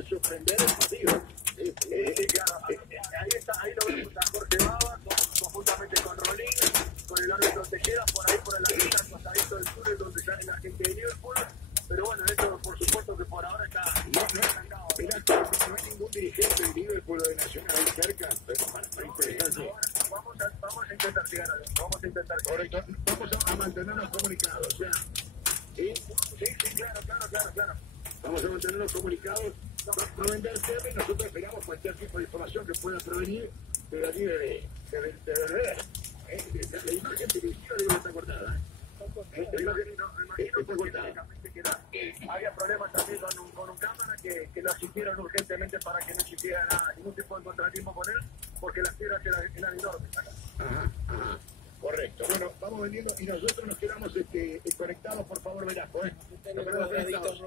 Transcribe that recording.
puede sorprender el partido. Claro, ahí lo vemos a Jorge Baba, conjuntamente con Rolín, con el árbitro Tejeda, por ahí por el costadito del túnel donde sale la gente de Liverpool. Pero bueno, esto por supuesto que por ahora está estancado. Mirá que no hay ningún dirigente de Liverpool o de Nacional ahí cerca, pero para interesarse. Vamos a intentar llegar a eso, vamos a intentar. Correcto, vamos a mantenernos comunicados, o sea, ¿sí? Sí, claro. Vamos a mantenernos comunicados, no vender tema y nosotros esperamos cualquier tipo de información que pueda provenir de allí de la imagen televisiva de está cortada. Me imagino porque lógicamente había problemas también con un cámara que lo asistieron urgentemente para que no existiera ningún tipo de contratismo con él, porque las piedras eran enormes. Ajá. Correcto. Bueno, vamos vendiendo y nosotros nos quedamos conectados, por favor, Velasco. Nos quedamos conectados.